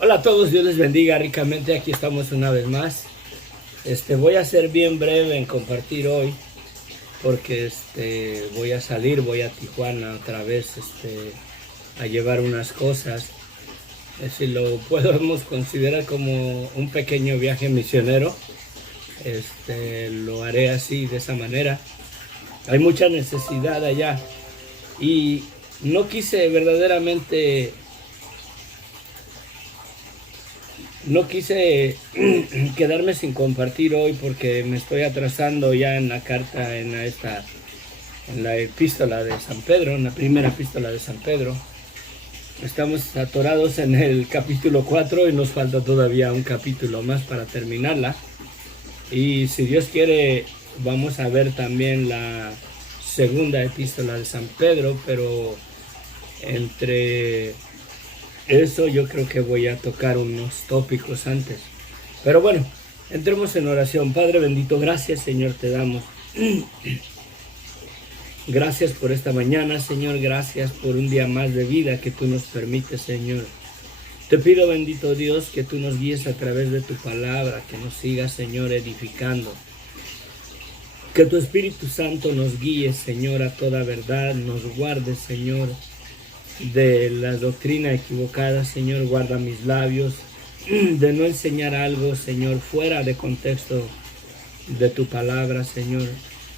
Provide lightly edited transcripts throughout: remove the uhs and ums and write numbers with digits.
Hola a todos, Dios les bendiga ricamente. Aquí estamos una vez más. Voy a ser bien breve en compartir hoy porque voy a salir, voy a Tijuana otra vez a llevar unas cosas. Si lo podemos considerar como un pequeño viaje misionero, lo haré así, de esa manera. Hay mucha necesidad allá y no quise verdaderamente... No quise quedarme sin compartir hoy porque me estoy atrasando ya en la carta, en la epístola de San Pedro, en la primera epístola de San Pedro. Estamos atorados en el capítulo 4 y nos falta todavía un capítulo más para terminarla. Y si Dios quiere, vamos a ver también la segunda epístola de San Pedro, pero entre eso yo creo que voy a tocar unos tópicos antes. Pero bueno, entremos en oración. Padre bendito, gracias Señor te damos. Gracias por esta mañana, Señor. Gracias por un día más de vida que tú nos permites, Señor. Te pido, bendito Dios, que tú nos guíes a través de tu palabra, que nos sigas, Señor, edificando. Que tu Espíritu Santo nos guíe, Señor, a toda verdad. Nos guarde, Señor, de la doctrina equivocada, Señor. Guarda mis labios de no enseñar algo, Señor, fuera de contexto de tu palabra, Señor,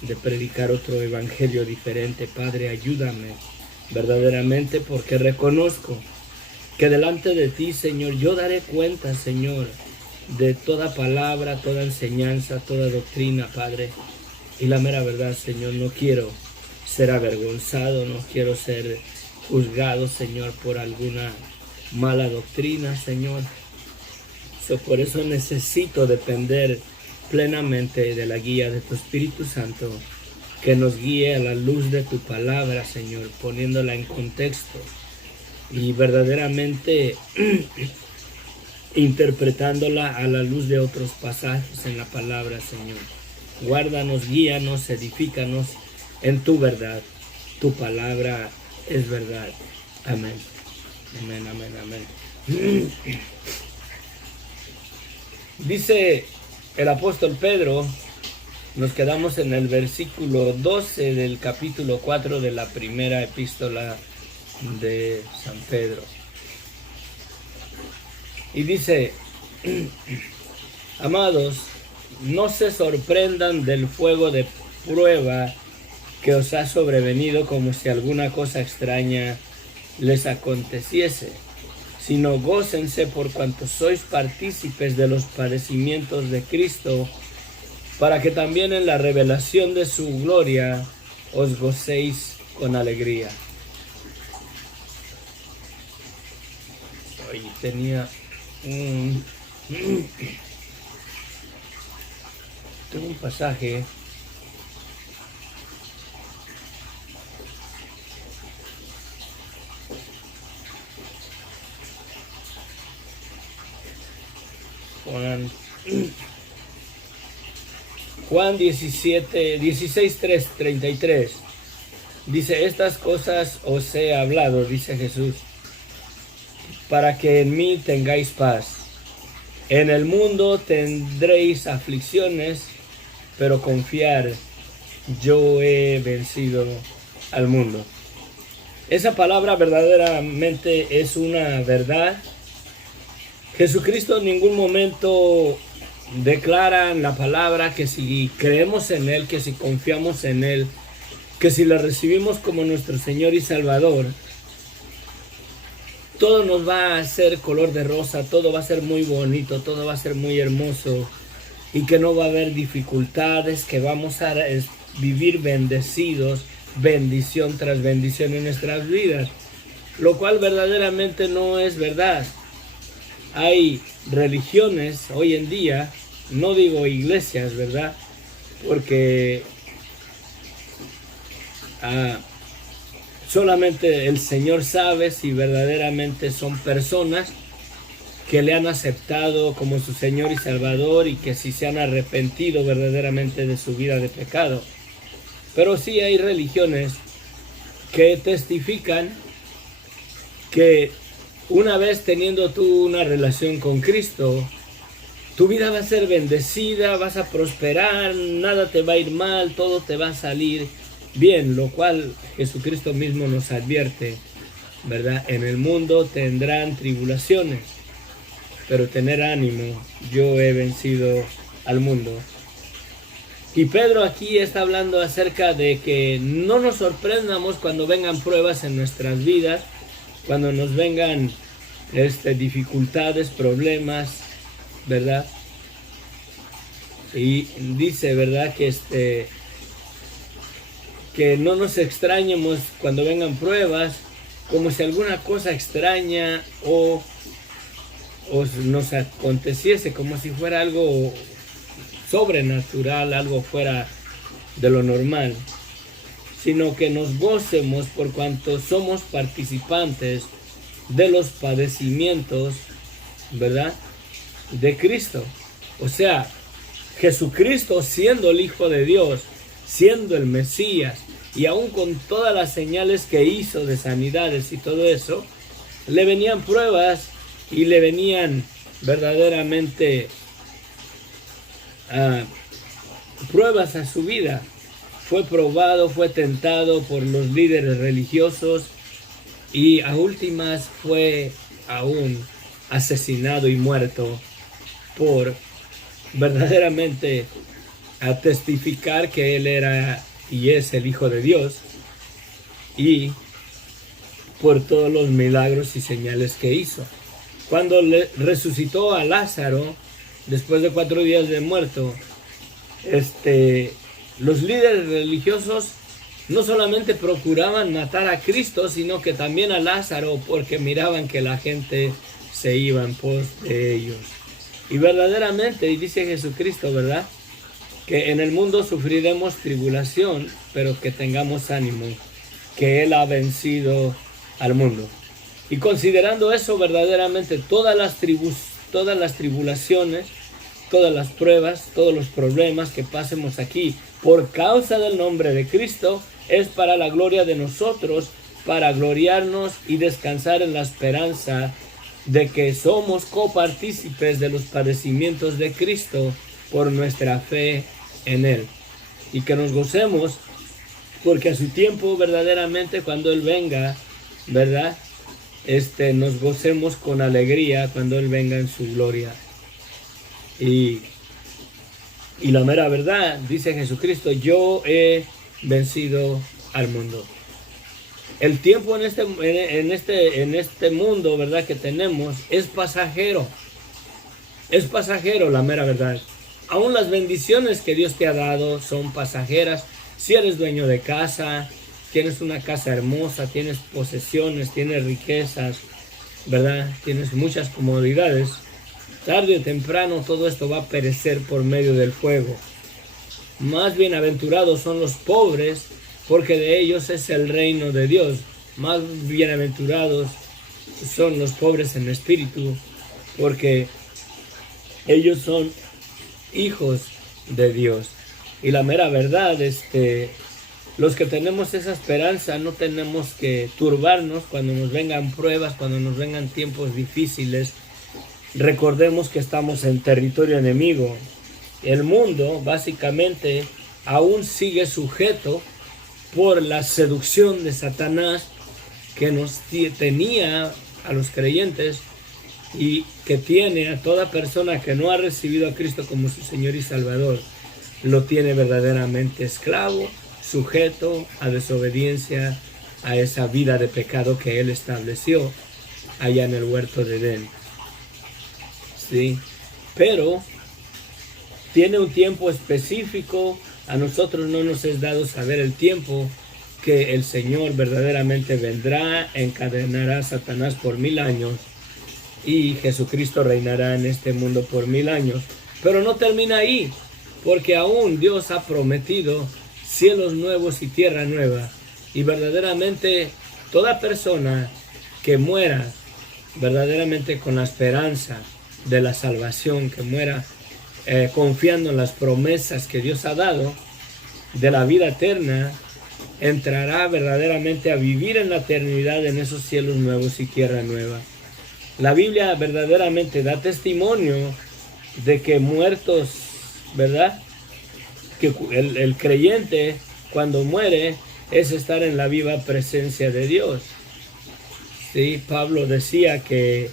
de predicar otro evangelio diferente. Padre, ayúdame verdaderamente, porque reconozco que delante de ti, Señor, yo daré cuenta, Señor, de toda palabra, toda enseñanza, toda doctrina, Padre. Y la mera verdad, Señor, no quiero ser avergonzado, no quiero ser juzgado, Señor, por alguna mala doctrina, Señor. Por eso necesito depender plenamente de la guía de tu Espíritu Santo, que nos guíe a la luz de tu palabra, Señor, poniéndola en contexto y verdaderamente interpretándola a la luz de otros pasajes en la palabra, Señor. Guárdanos, guíanos, edifícanos en tu verdad. Tu palabra es verdad. Amén. Amén, amén, amén. Dice el apóstol Pedro, nos quedamos en el versículo 12 del capítulo 4 de la primera epístola de San Pedro. Y dice: amados, no se sorprendan del fuego de prueba que os ha sobrevenido como si alguna cosa extraña les aconteciese, sino gócense por cuanto sois partícipes de los padecimientos de Cristo, para que también en la revelación de su gloria os gocéis con alegría. Hoy tenía tengo un pasaje Juan 16:33 dice: estas cosas os he hablado, dice Jesús, para que en mí tengáis paz. En el mundo tendréis aflicciones, pero confiar, yo he vencido al mundo. Esa palabra verdaderamente es una verdad. Jesucristo en ningún momento declara en la palabra que si creemos en Él, que si confiamos en Él, que si le recibimos como nuestro Señor y Salvador, todo nos va a ser color de rosa, todo va a ser muy bonito, todo va a ser muy hermoso, y que no va a haber dificultades, que vamos a vivir bendecidos, bendición tras bendición en nuestras vidas, lo cual verdaderamente no es verdad. Hay religiones hoy en día, no digo iglesias, ¿verdad? Porque solamente el Señor sabe si verdaderamente son personas que le han aceptado como su Señor y Salvador, y que si se han arrepentido verdaderamente de su vida de pecado. Pero sí hay religiones que testifican que una vez teniendo tú una relación con Cristo, tu vida va a ser bendecida, vas a prosperar, nada te va a ir mal, todo te va a salir bien, lo cual Jesucristo mismo nos advierte, ¿verdad? En el mundo tendrán tribulaciones, pero tener ánimo, yo he vencido al mundo. Y Pedro aquí está hablando acerca de que no nos sorprendamos cuando vengan pruebas en nuestras vidas, cuando nos vengan dificultades, problemas, ¿verdad? Y dice, ¿verdad? Que no nos extrañemos cuando vengan pruebas, como si alguna cosa extraña o nos aconteciese, como si fuera algo sobrenatural, algo fuera de lo normal, sino que nos gocemos por cuanto somos participantes de los padecimientos, ¿verdad?, de Cristo. O sea, Jesucristo, siendo el Hijo de Dios, siendo el Mesías, y aún con todas las señales que hizo de sanidades y todo eso, le venían pruebas y le venían verdaderamente pruebas a su vida. Fue probado, fue tentado por los líderes religiosos y a últimas fue aún asesinado y muerto por verdaderamente a testificar que él era y es el Hijo de Dios, y por todos los milagros y señales que hizo. Cuando le resucitó a Lázaro después de 4 días de muerto, los líderes religiosos no solamente procuraban matar a Cristo, sino que también a Lázaro, porque miraban que la gente se iba en pos de ellos. Y verdaderamente, y dice Jesucristo, ¿verdad?, que en el mundo sufriremos tribulación, pero que tengamos ánimo, que Él ha vencido al mundo. Y considerando eso, verdaderamente todas las tribulaciones, todas las pruebas, todos los problemas que pasemos aquí por causa del nombre de Cristo, es para la gloria de nosotros, para gloriarnos y descansar en la esperanza de que somos copartícipes de los padecimientos de Cristo por nuestra fe en Él. Y que nos gocemos porque a su tiempo verdaderamente cuando Él venga, ¿verdad?, nos gocemos con alegría cuando Él venga en su gloria. Y la mera verdad, dice Jesucristo, yo he vencido al mundo. El tiempo en este mundo, ¿verdad?, que tenemos es pasajero. Es pasajero, la mera verdad. Aún las bendiciones que Dios te ha dado son pasajeras. Si eres dueño de casa, tienes una casa hermosa, tienes posesiones, tienes riquezas, ¿verdad?, tienes muchas comodidades, tarde o temprano todo esto va a perecer por medio del fuego. Más bienaventurados son los pobres, porque de ellos es el reino de Dios. Más bienaventurados son los pobres en espíritu, porque ellos son hijos de Dios. Y la mera verdad, los que tenemos esa esperanza no tenemos que turbarnos cuando nos vengan pruebas, cuando nos vengan tiempos difíciles. Recordemos que estamos en territorio enemigo. El mundo básicamente aún sigue sujeto por la seducción de Satanás, que nos tenía a los creyentes y que tiene a toda persona que no ha recibido a Cristo como su Señor y Salvador. Lo tiene verdaderamente esclavo, sujeto a desobediencia, a esa vida de pecado que Él estableció allá en el huerto de Edén. Sí, pero tiene un tiempo específico. A nosotros no nos es dado saber el tiempo que el Señor verdaderamente vendrá, encadenará a Satanás por 1000 años y Jesucristo reinará en este mundo por 1000 años. Pero no termina ahí, porque aún Dios ha prometido cielos nuevos y tierra nueva. Y verdaderamente toda persona que muera verdaderamente con la esperanza de la salvación, que muera confiando en las promesas que Dios ha dado de la vida eterna, entrará verdaderamente a vivir en la eternidad en esos cielos nuevos y tierra nueva. La Biblia verdaderamente da testimonio de que muertos, ¿verdad? Que el creyente cuando muere es estar en la viva presencia de Dios. Sí, Pablo decía que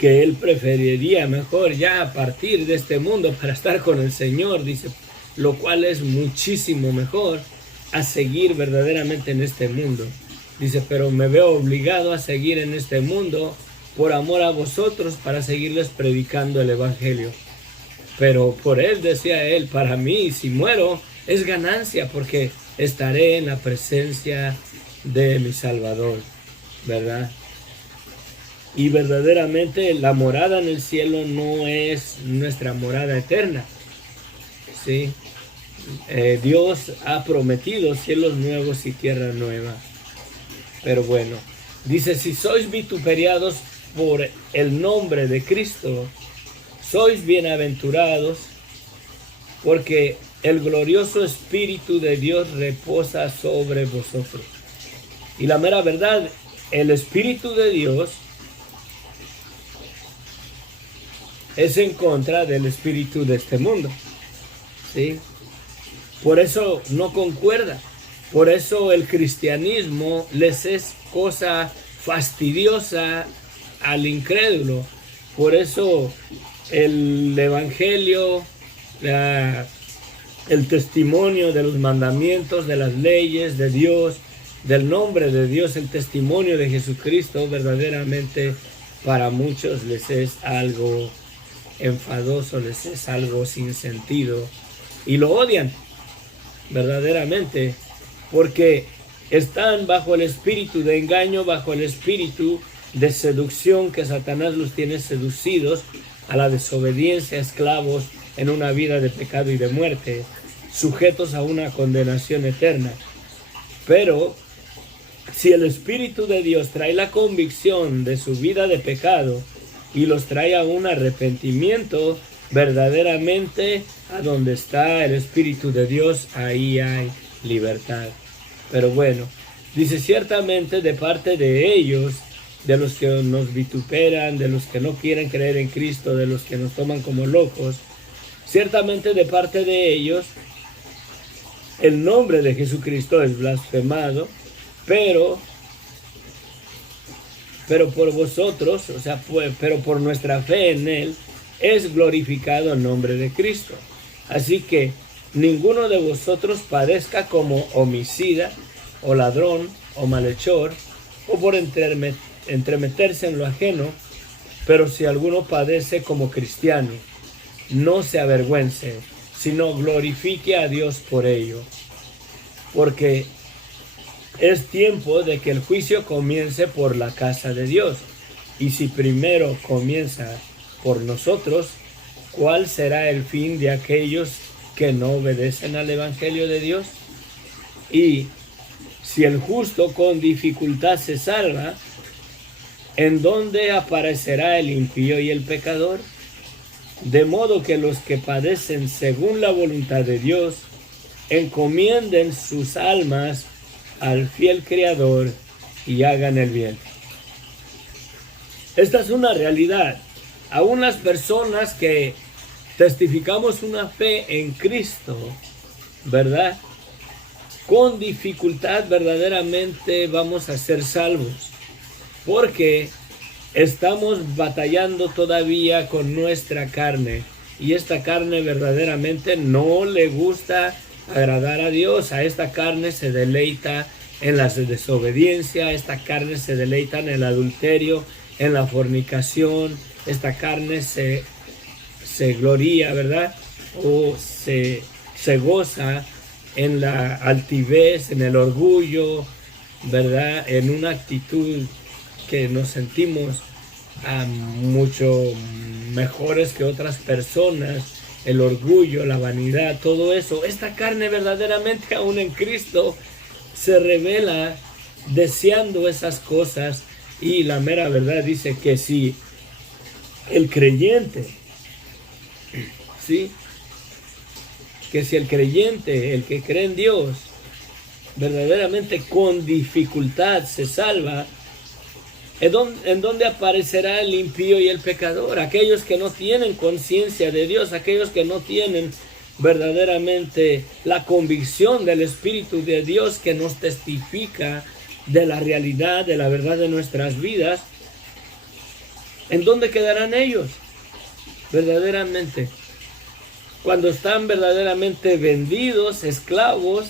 él preferiría mejor ya partir de este mundo para estar con el Señor, dice, lo cual es muchísimo mejor a seguir verdaderamente en este mundo. Dice, pero me veo obligado a seguir en este mundo por amor a vosotros para seguirles predicando el Evangelio. Pero por él, decía él, para mí, si muero, es ganancia porque estaré en la presencia de mi Salvador, ¿verdad? Y verdaderamente la morada en el cielo no es nuestra morada eterna, ¿sí? Dios ha prometido cielos nuevos y tierra nueva. Pero bueno, dice, si sois vituperiados por el nombre de Cristo, sois bienaventurados, porque el glorioso Espíritu de Dios reposa sobre vosotros. Y la mera verdad, el Espíritu de Dios es en contra del espíritu de este mundo, ¿sí? Por eso no concuerda. Por eso el cristianismo les es cosa fastidiosa al incrédulo. Por eso el evangelio, el testimonio de los mandamientos, de las leyes de Dios, del nombre de Dios, el testimonio de Jesucristo, verdaderamente para muchos les es algo enfadoso, les es algo sin sentido y lo odian verdaderamente porque están bajo el espíritu de engaño, bajo el espíritu de seducción que Satanás los tiene seducidos a la desobediencia, esclavos en una vida de pecado y de muerte, sujetos a una condenación eterna. Pero si el Espíritu de Dios trae la convicción de su vida de pecado y los trae a un arrepentimiento, verdaderamente a donde está el Espíritu de Dios, ahí hay libertad. Pero bueno, dice, ciertamente de parte de ellos, de los que nos vituperan, de los que no quieren creer en Cristo, de los que nos toman como locos, ciertamente de parte de ellos, el nombre de Jesucristo es blasfemado, pero por vosotros, o sea, pero por nuestra fe en Él, es glorificado el nombre de Cristo. Así que ninguno de vosotros padezca como homicida, o ladrón, o malhechor, o por entremeterse en lo ajeno, pero si alguno padece como cristiano, no se avergüence, sino glorifique a Dios por ello. Porque es tiempo de que el juicio comience por la casa de Dios. Y si primero comienza por nosotros, ¿cuál será el fin de aquellos que no obedecen al Evangelio de Dios? Y si el justo con dificultad se salva, ¿en dónde aparecerá el impío y el pecador? De modo que los que padecen según la voluntad de Dios, encomienden sus almas al fiel Creador y hagan el bien. Esta es una realidad. Aún las personas que testificamos una fe en Cristo, ¿verdad? Con dificultad verdaderamente vamos a ser salvos, porque estamos batallando todavía con nuestra carne, y esta carne verdaderamente no le gusta agradar a Dios. A esta carne se deleita en la desobediencia, esta carne se deleita en el adulterio, en la fornicación, esta carne se gloria, ¿verdad? O se goza en la altivez, en el orgullo, ¿verdad? En una actitud que nos sentimos mucho mejores que otras personas, el orgullo, la vanidad, todo eso. Esta carne verdaderamente aún en Cristo se revela deseando esas cosas, y la mera verdad dice que si el creyente, ¿sí? Que si el creyente, el que cree en Dios, verdaderamente con dificultad se salva, ¿En dónde aparecerá el impío y el pecador? Aquellos que no tienen conciencia de Dios, aquellos que no tienen verdaderamente la convicción del Espíritu de Dios que nos testifica de la realidad, de la verdad de nuestras vidas. ¿En dónde quedarán ellos? Verdaderamente, cuando están verdaderamente vendidos, esclavos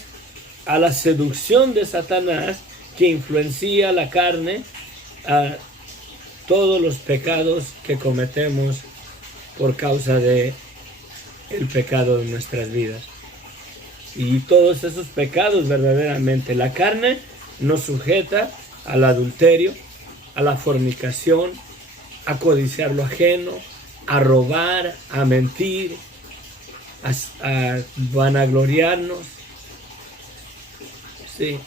a la seducción de Satanás, que influencia la carne a todos los pecados que cometemos por causa de el pecado de nuestras vidas. Y todos esos pecados verdaderamente, la carne nos sujeta al adulterio, a la fornicación, a codiciar lo ajeno, a robar, a mentir, a vanagloriarnos, sí,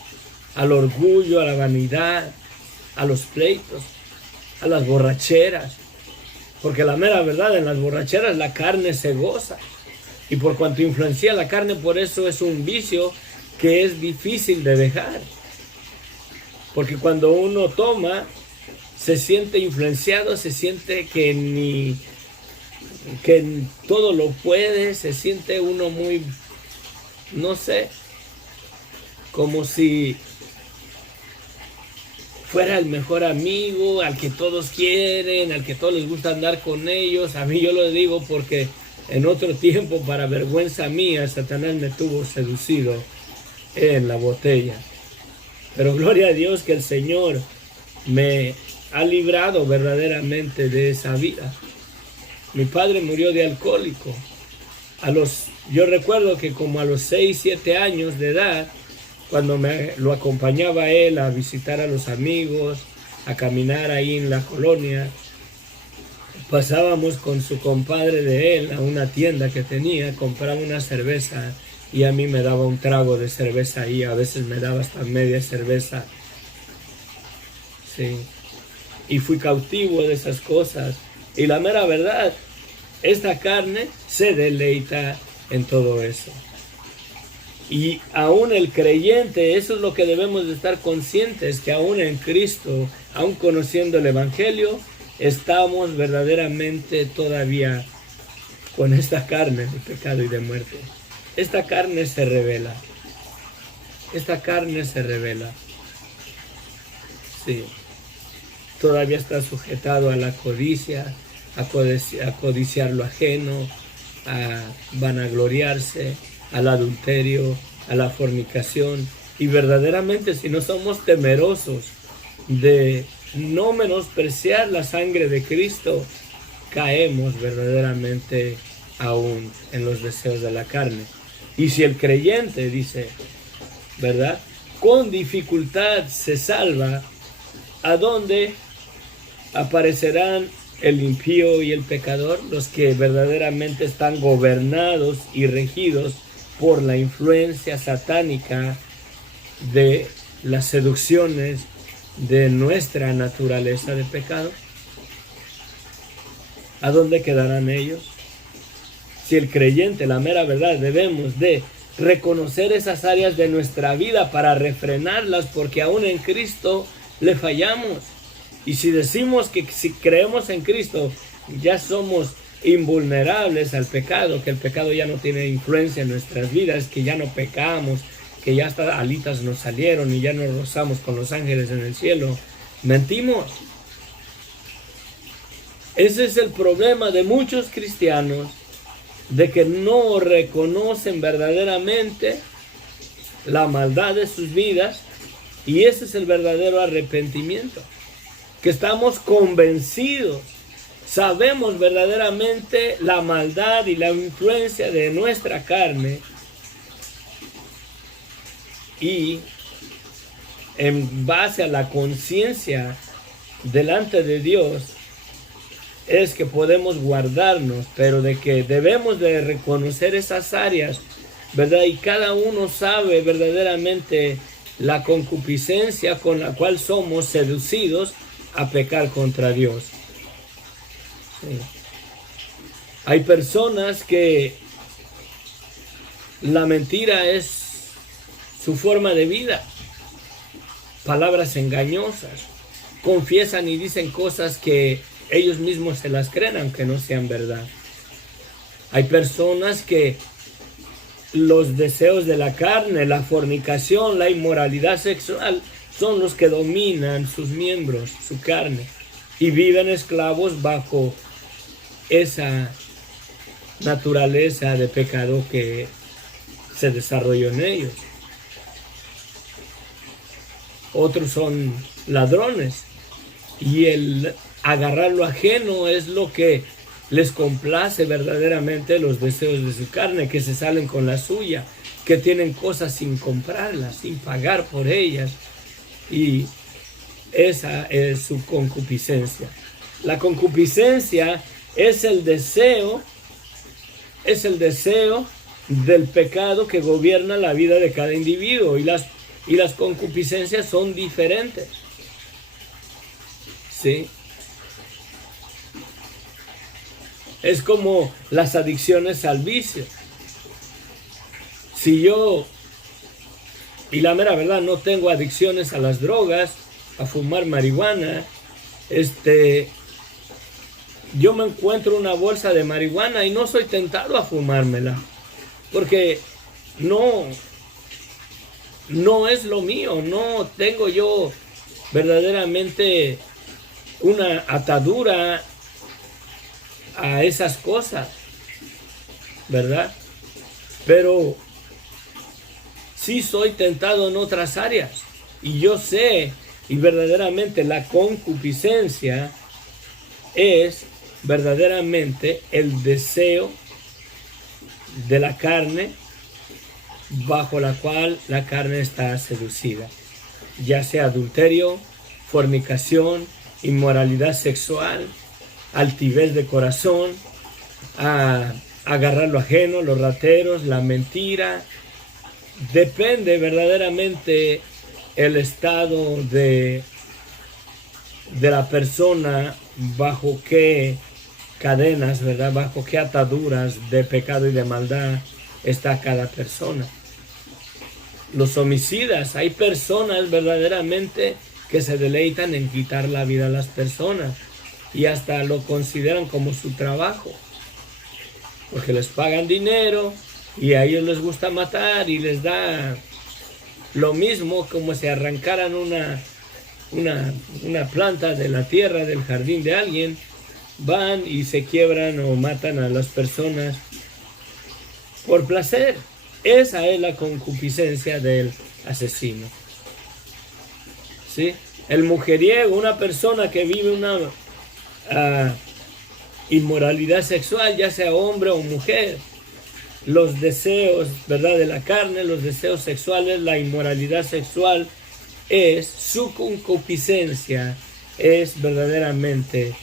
al orgullo, a la vanidad, a los pleitos, a las borracheras, porque la mera verdad, en las borracheras la carne se goza, y por cuanto influencia la carne, por eso es un vicio que es difícil de dejar, porque cuando uno toma, se siente influenciado, se siente que todo lo puede, se siente uno muy, no sé, como si fuera el mejor amigo, al que todos quieren, al que todos les gusta andar con ellos. A mí, yo lo digo porque en otro tiempo, para vergüenza mía, Satanás me tuvo seducido en la botella. Pero gloria a Dios que el Señor me ha librado verdaderamente de esa vida. Mi padre murió de alcohólico. Yo recuerdo que como a los 6, 7 años de edad, cuando lo acompañaba él a visitar a los amigos, a caminar ahí en la colonia, pasábamos con su compadre de él a una tienda que tenía, compraba una cerveza y a mí me daba un trago de cerveza ahí, a veces me daba hasta media cerveza. Sí. Y fui cautivo de esas cosas. Y la mera verdad, esta carne se deleita en todo eso. Y aún el creyente, eso es lo que debemos de estar conscientes, que aún en Cristo, aún conociendo el Evangelio, estamos verdaderamente todavía con esta carne de pecado y de muerte. Esta carne se revela. Esta carne se revela. Sí. Todavía está sujetado a la codicia, a codiciar lo ajeno, a vanagloriarse, al adulterio, a la fornicación. Y verdaderamente, si no somos temerosos de no menospreciar la sangre de Cristo, caemos verdaderamente aún en los deseos de la carne. Y si el creyente, dice, ¿verdad?, con dificultad se salva, ¿a dónde aparecerán el impío y el pecador? Los que verdaderamente están gobernados y regidos por la influencia satánica de las seducciones de nuestra naturaleza de pecado. ¿A dónde quedarán ellos? Si el creyente, la mera verdad, debemos de reconocer esas áreas de nuestra vida para refrenarlas, porque aún en Cristo le fallamos. Y si decimos que si creemos en Cristo ya somos invulnerables al pecado, que el pecado ya no tiene influencia en nuestras vidas, que ya no pecamos, que ya hasta alitas nos salieron y ya nos rozamos con los ángeles en el cielo, mentimos. Ese es el problema de muchos cristianos, de que no reconocen verdaderamente la maldad de sus vidas, y ese es el verdadero arrepentimiento, que estamos convencidos, sabemos verdaderamente la maldad y la influencia de nuestra carne, y en base a la conciencia delante de Dios es que podemos guardarnos, pero de que debemos de reconocer esas áreas, ¿verdad? Y cada uno sabe verdaderamente la concupiscencia con la cual somos seducidos a pecar contra Dios. Sí. Hay personas que la mentira es su forma de vida, palabras engañosas, confiesan y dicen cosas que ellos mismos se las creen, aunque no sean verdad. Hay personas que los deseos de la carne, la fornicación, la inmoralidad sexual son los que dominan sus miembros, su carne, y viven esclavos bajo esa naturaleza de pecado que se desarrolló en ellos. Otros son ladrones y el agarrar lo ajeno es lo que les complace verdaderamente los deseos de su carne, que se salen con la suya, que tienen cosas sin comprarlas, sin pagar por ellas, y esa es su concupiscencia. La concupiscencia es el deseo del pecado que gobierna la vida de cada individuo, y las concupiscencias son diferentes. ¿Sí? Es como las adicciones al vicio. Si yo, y la mera verdad, no tengo adicciones a las drogas, a fumar marihuana, yo me encuentro una bolsa de marihuana y no soy tentado a fumármela, porque no es lo mío, no tengo yo verdaderamente una atadura a esas cosas, ¿verdad? Pero sí soy tentado en otras áreas, y yo sé, y verdaderamente la concupiscencia es verdaderamente el deseo de la carne bajo la cual la carne está seducida, ya sea adulterio, fornicación, inmoralidad sexual, altivez de corazón, agarrar lo ajeno, los rateros, la mentira. Depende verdaderamente el estado de la persona, bajo qué cadenas, ¿verdad? Bajo qué ataduras de pecado y de maldad está cada persona. Los homicidas, hay personas verdaderamente que se deleitan en quitar la vida a las personas y hasta lo consideran como su trabajo, porque les pagan dinero y a ellos les gusta matar, y les da lo mismo como si arrancaran una planta de la tierra, del jardín de alguien. Van y se quiebran o matan a las personas por placer. Esa es la concupiscencia del asesino. ¿Sí? El mujeriego, una persona que vive una inmoralidad sexual, ya sea hombre o mujer. Los deseos, ¿verdad?, de la carne, los deseos sexuales, la inmoralidad sexual, es su concupiscencia, es verdaderamente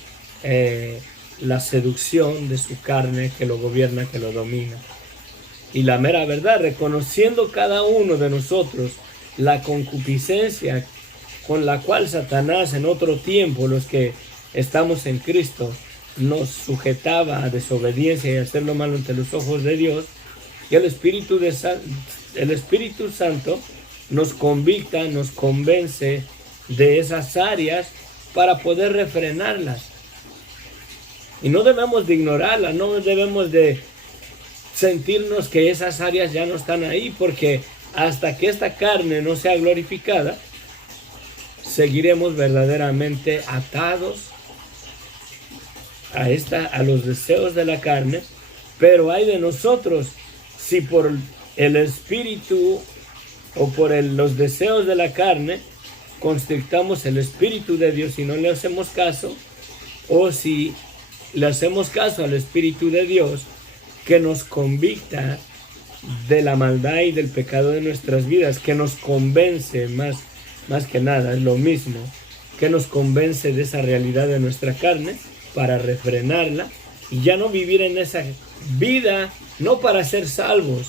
la seducción de su carne que lo gobierna, que lo domina. Y la mera verdad, reconociendo cada uno de nosotros la concupiscencia con la cual Satanás en otro tiempo, los que estamos en Cristo, nos sujetaba a desobediencia y a hacer lo malo ante los ojos de Dios, y el Espíritu Santo nos convicta, nos convence de esas áreas para poder refrenarlas. Y no debemos de ignorarlas, no debemos de sentirnos que esas áreas ya no están ahí, porque hasta que esta carne no sea glorificada, seguiremos verdaderamente atados a los deseos de la carne. Pero hay de nosotros si por el Espíritu o por los deseos de la carne constrictamos el Espíritu de Dios y no le hacemos caso, o si le hacemos caso al Espíritu de Dios, que nos convicta de la maldad y del pecado de nuestras vidas, que nos convence, más que nada, es lo mismo, que nos convence de esa realidad de nuestra carne para refrenarla y ya no vivir en esa vida, no para ser salvos,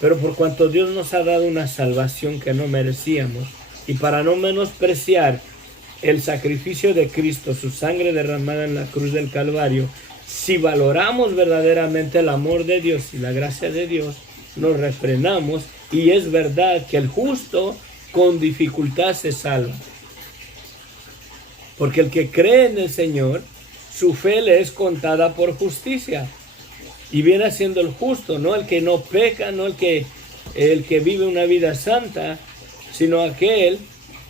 pero por cuanto Dios nos ha dado una salvación que no merecíamos, y para no menospreciar el sacrificio de Cristo, su sangre derramada en la cruz del Calvario. Si valoramos verdaderamente el amor de Dios y la gracia de Dios, nos refrenamos, y es verdad que el justo con dificultad se salva. Porque el que cree en el Señor, su fe le es contada por justicia. Y viene siendo el justo, no el que no peca, no el que vive una vida santa, sino aquel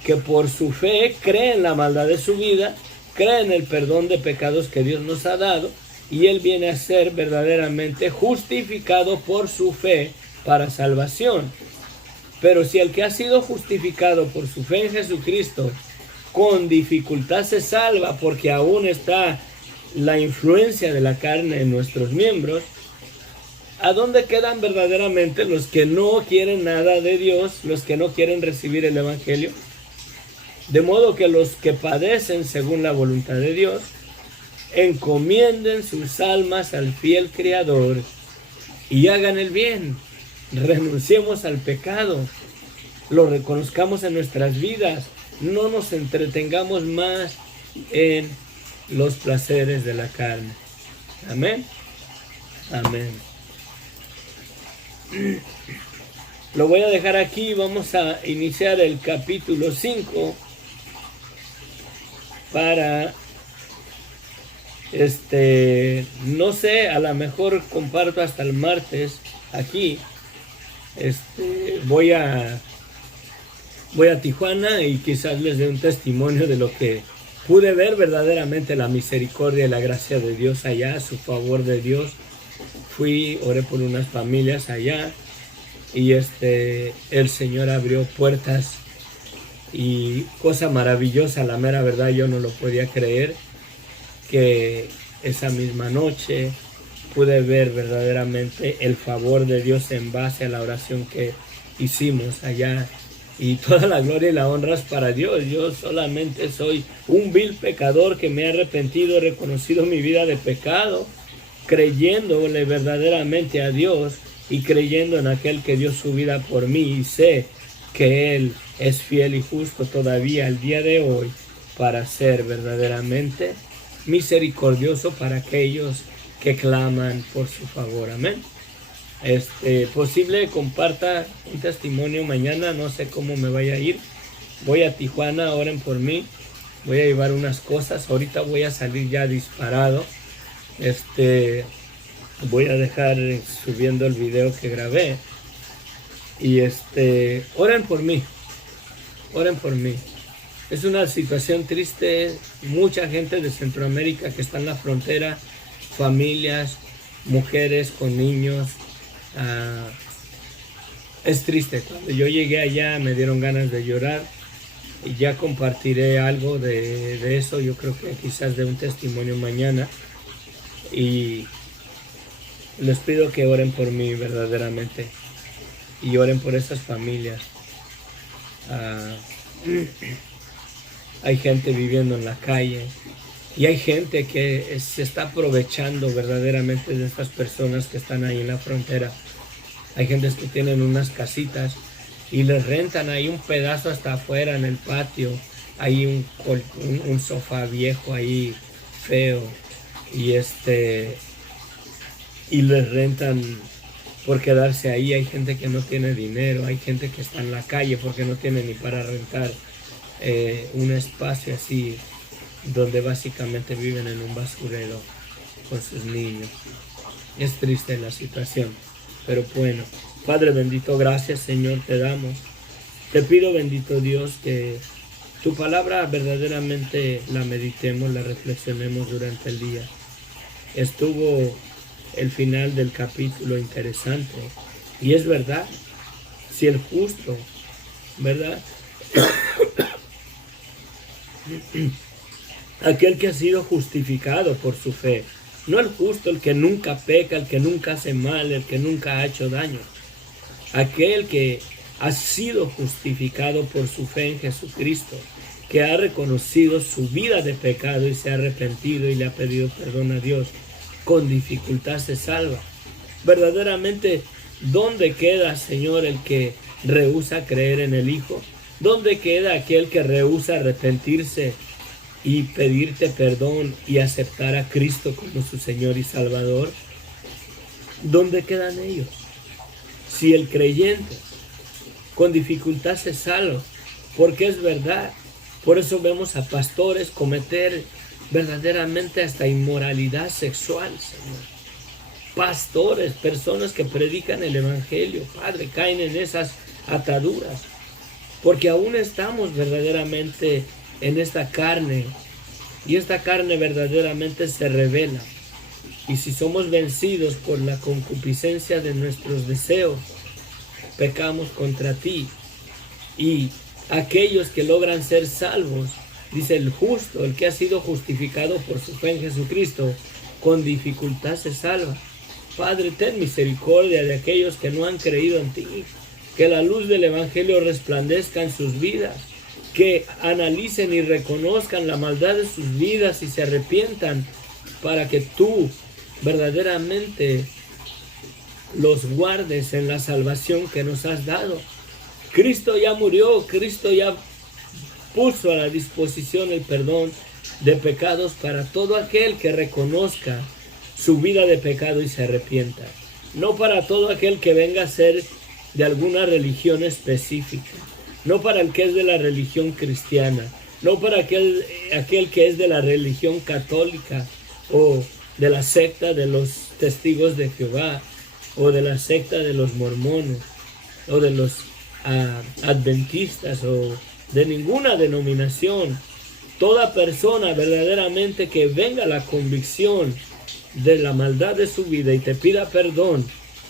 que por su fe cree en la maldad de su vida, cree en el perdón de pecados que Dios nos ha dado, y él viene a ser verdaderamente justificado por su fe para salvación. Pero si el que ha sido justificado por su fe en Jesucristo con dificultad se salva porque aún está la influencia de la carne en nuestros miembros, ¿a dónde quedan verdaderamente los que no quieren nada de Dios, los que no quieren recibir el Evangelio? De modo que los que padecen según la voluntad de Dios, encomienden sus almas al fiel Creador y hagan el bien. Renunciemos al pecado, lo reconozcamos en nuestras vidas, no nos entretengamos más en los placeres de la carne. Amén. Amén. Lo voy a dejar aquí. Vamos a iniciar el capítulo 5 para no sé, a lo mejor comparto hasta el martes aquí. Voy a Tijuana y quizás les dé un testimonio de lo que pude ver verdaderamente, la misericordia y la gracia de Dios allá, su favor de Dios. Fui, oré por unas familias allá y el Señor abrió puertas y cosa maravillosa, la mera verdad yo no lo podía creer, que esa misma noche pude ver verdaderamente el favor de Dios en base a la oración que hicimos allá. Y toda la gloria y la honra es para Dios. Yo solamente soy un vil pecador que me he arrepentido, he reconocido mi vida de pecado, creyéndole verdaderamente a Dios y creyendo en aquel que dio su vida por mí. Y sé que Él es fiel y justo todavía al día de hoy para ser verdaderamente misericordioso para aquellos que claman por su favor. Amén. Posible comparta un testimonio mañana, no sé cómo me vaya a ir. Voy a Tijuana, oren por mí. Voy a llevar unas cosas, ahorita voy a salir ya disparado. Voy a dejar subiendo el video que grabé. Y oren por mí. Oren por mí. Es una situación triste, mucha gente de Centroamérica que está en la frontera, familias, mujeres con niños. Es triste. Cuando yo llegué allá me dieron ganas de llorar y ya compartiré algo de eso. Yo creo que quizás de un testimonio mañana, y les pido que oren por mí verdaderamente y oren por esas familias. Hay gente viviendo en la calle y hay gente que se está aprovechando verdaderamente de estas personas que están ahí en la frontera. Hay gente que tienen unas casitas y les rentan ahí un pedazo hasta afuera en el patio. Hay un sofá viejo ahí feo y y les rentan por quedarse ahí. Hay gente que no tiene dinero, hay gente que está en la calle porque no tiene ni para rentar un espacio así, donde básicamente viven en un basurero con sus niños. Es triste la situación, pero bueno. Padre bendito, gracias Señor te damos. Te pido, bendito Dios, que tu palabra verdaderamente la meditemos, la reflexionemos durante el día. Estuvo el final del capítulo interesante, y es verdad, si el justo, ¿verdad? Aquel que ha sido justificado por su fe, no el justo, el que nunca peca, el que nunca hace mal, el que nunca ha hecho daño, aquel que ha sido justificado por su fe en Jesucristo, que ha reconocido su vida de pecado y se ha arrepentido y le ha pedido perdón a Dios, con dificultad se salva. Verdaderamente, ¿dónde queda, Señor, el que rehúsa creer en el Hijo? ¿Dónde queda aquel que rehúsa arrepentirse y pedirte perdón y aceptar a Cristo como su Señor y Salvador? ¿Dónde quedan ellos? Si el creyente con dificultad se salva, porque es verdad, Por eso vemos a pastores cometer verdaderamente hasta inmoralidad sexual, Señor. Pastores, personas que predican el evangelio, Padre, caen en esas ataduras, porque aún estamos verdaderamente en esta carne, y esta carne verdaderamente se revela. Y si somos vencidos por la concupiscencia de nuestros deseos, pecamos contra ti. Y aquellos que logran ser salvos, dice el justo, el que ha sido justificado por su fe en Jesucristo, con dificultad se salva. Padre, ten misericordia de aquellos que no han creído en ti, que la luz del evangelio resplandezca en sus vidas, que analicen y reconozcan la maldad de sus vidas y se arrepientan, para que tú verdaderamente los guardes en la salvación que nos has dado. Cristo ya murió, Cristo ya puso a la disposición el perdón de pecados para todo aquel que reconozca su vida de pecado y se arrepienta. No para todo aquel que venga a ser de alguna religión específica, no para el que es de la religión cristiana, no para aquel que es de la religión católica o de la secta de los testigos de Jehová o de la secta de los mormones o de los adventistas o de ninguna denominación. Toda persona verdaderamente que venga a la convicción de la maldad de su vida y te pida perdón,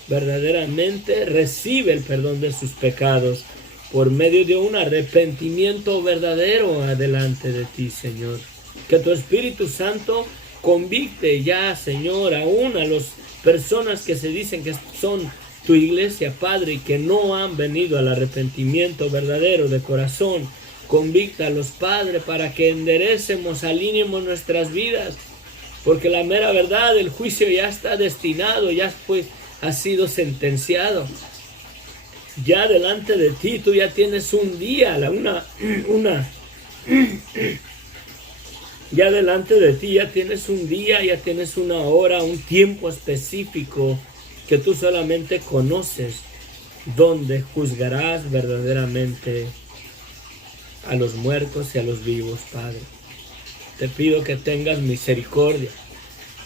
verdaderamente recibe el perdón de sus pecados por medio de un arrepentimiento verdadero adelante de ti, Señor. Que tu Espíritu Santo convicte ya, Señor, aún a las personas que se dicen que son tu iglesia, Padre, y que no han venido al arrepentimiento verdadero de corazón. Convíctalos, Padre, para que enderecemos, alineemos nuestras vidas, porque la mera verdad, el juicio ya está destinado, ya ha sido sentenciado. Ya delante de ti, tú ya tienes un día, ya delante de ti ya tienes un día, ya tienes una hora, un tiempo específico que tú solamente conoces, donde juzgarás verdaderamente a los muertos y a los vivos, Padre. Te pido que tengas misericordia,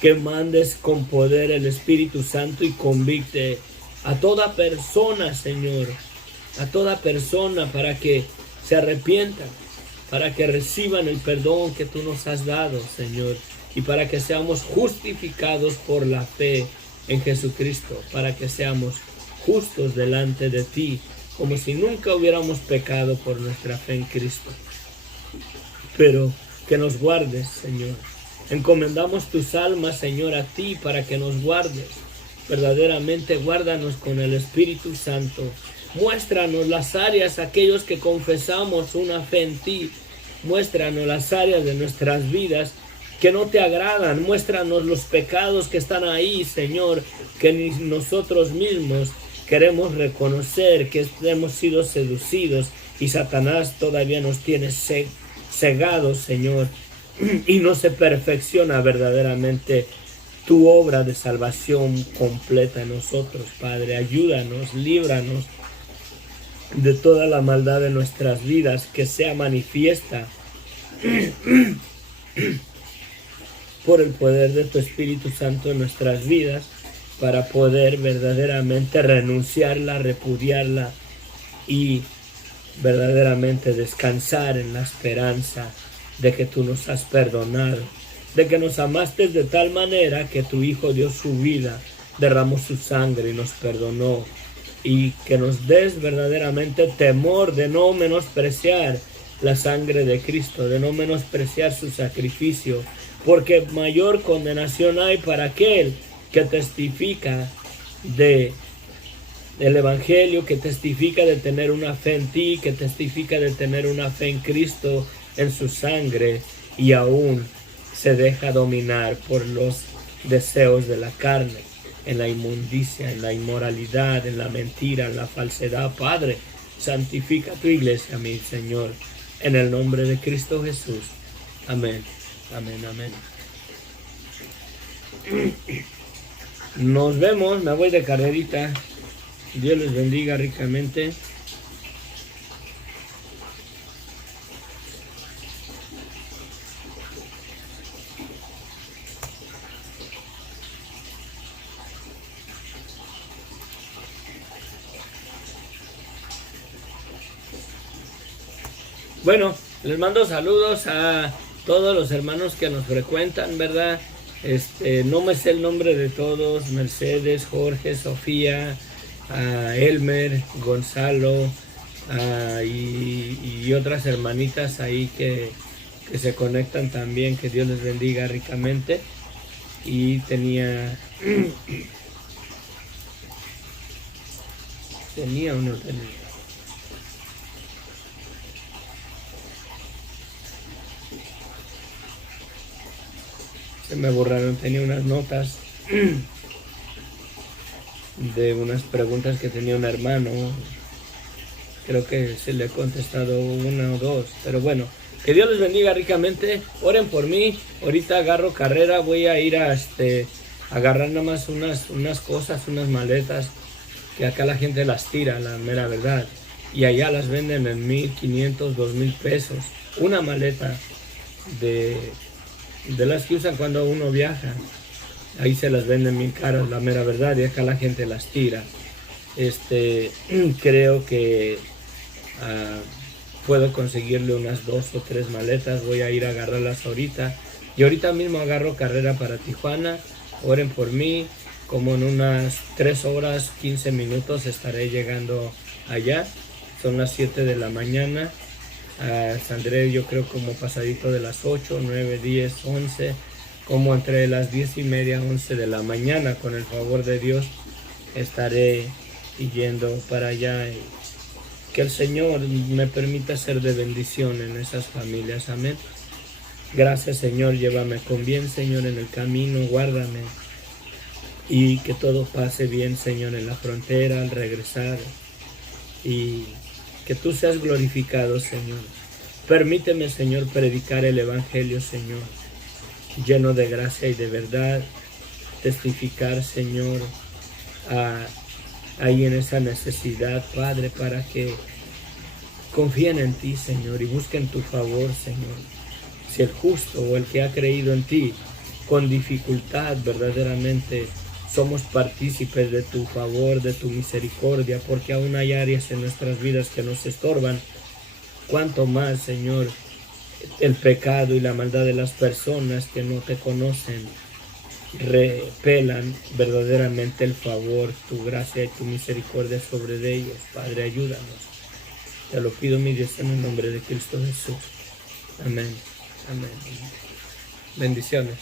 que mandes con poder el Espíritu Santo y convicte a toda persona, Señor, a toda persona, para que se arrepientan, para que reciban el perdón que tú nos has dado, Señor, y para que seamos justificados por la fe en Jesucristo, para que seamos justos delante de ti, como si nunca hubiéramos pecado por nuestra fe en Cristo. Pero que nos guardes, Señor. Encomendamos tus almas, Señor, a ti para que nos guardes. Verdaderamente guárdanos con el Espíritu Santo. Muéstranos las áreas, aquellos que confesamos una fe en ti. Muéstranos las áreas de nuestras vidas que no te agradan. Muéstranos los pecados que están ahí, Señor, que ni nosotros mismos queremos reconocer, que hemos sido seducidos y Satanás todavía nos tiene cegados, Señor, y no se perfecciona verdaderamente tu obra de salvación completa en nosotros, Padre. Ayúdanos, líbranos de toda la maldad de nuestras vidas, que sea manifiesta por el poder de tu Espíritu Santo en nuestras vidas, para poder verdaderamente renunciarla, repudiarla y verdaderamente descansar en la esperanza de que tú nos has perdonado, de que nos amaste de tal manera que tu Hijo dio su vida, derramó su sangre y nos perdonó, y que nos des verdaderamente temor de no menospreciar la sangre de Cristo, de no menospreciar su sacrificio, porque mayor condenación hay para aquel que testifica del Evangelio, que testifica de tener una fe en ti, que testifica de tener una fe en Cristo, en su sangre, y aún se deja dominar por los deseos de la carne, en la inmundicia, en la inmoralidad, en la mentira, en la falsedad. Padre, santifica tu iglesia, mi Señor, en el nombre de Cristo Jesús. Amén, amén, amén. Nos vemos, me voy de carrerita. Dios les bendiga ricamente. Bueno, les mando saludos a todos los hermanos que nos frecuentan, ¿verdad? No me sé el nombre de todos: Mercedes, Jorge, Sofía, Elmer, Gonzalo, y otras hermanitas ahí que se conectan también. Que Dios les bendiga ricamente. Y tenía o no tenía. Se me borraron, tenía unas notas de unas preguntas que tenía un hermano. Creo que se le he contestado una o dos, pero bueno, que Dios les bendiga ricamente. Oren por mí. Ahorita agarro carrera, voy a ir a agarrar nada más unas cosas, unas maletas, que acá la gente las tira, la mera verdad, y allá las venden en 1,500, 2,000 pesos. Una maleta de las que usan cuando uno viaja, ahí se las venden bien caras, la mera verdad, y acá la gente las tira. Creo que puedo conseguirle unas 2 o 3 maletas. Voy a ir a agarrarlas ahorita, y ahorita mismo agarro carrera para Tijuana. Oren por mí. Como en unas 3 horas 15 minutos estaré llegando allá. Son las 7 de la mañana. Saldré yo creo como pasadito de las 8, 9, 10, 11, como entre las 10:30, 11 de la mañana. Con el favor de Dios estaré yendo para allá, y que el Señor me permita ser de bendición en esas familias. Amén. Gracias, Señor. Llévame con bien, Señor, en el camino. Guárdame, y que todo pase bien, Señor, en la frontera, al regresar, y que tú seas glorificado, Señor. Permíteme, Señor, predicar el Evangelio, Señor, lleno de gracia y de verdad. Testificar, Señor, ahí en esa necesidad, Padre, para que confíen en ti, Señor, y busquen tu favor, Señor. Si el justo o el que ha creído en ti con dificultad verdaderamente somos partícipes de tu favor, de tu misericordia, porque aún hay áreas en nuestras vidas que nos estorban, cuanto más, Señor, el pecado y la maldad de las personas que no te conocen repelan verdaderamente el favor, tu gracia y tu misericordia sobre ellos. Padre, ayúdanos. Te lo pido, mi Dios, en el nombre de Cristo Jesús. Amén. Amén. Bendiciones.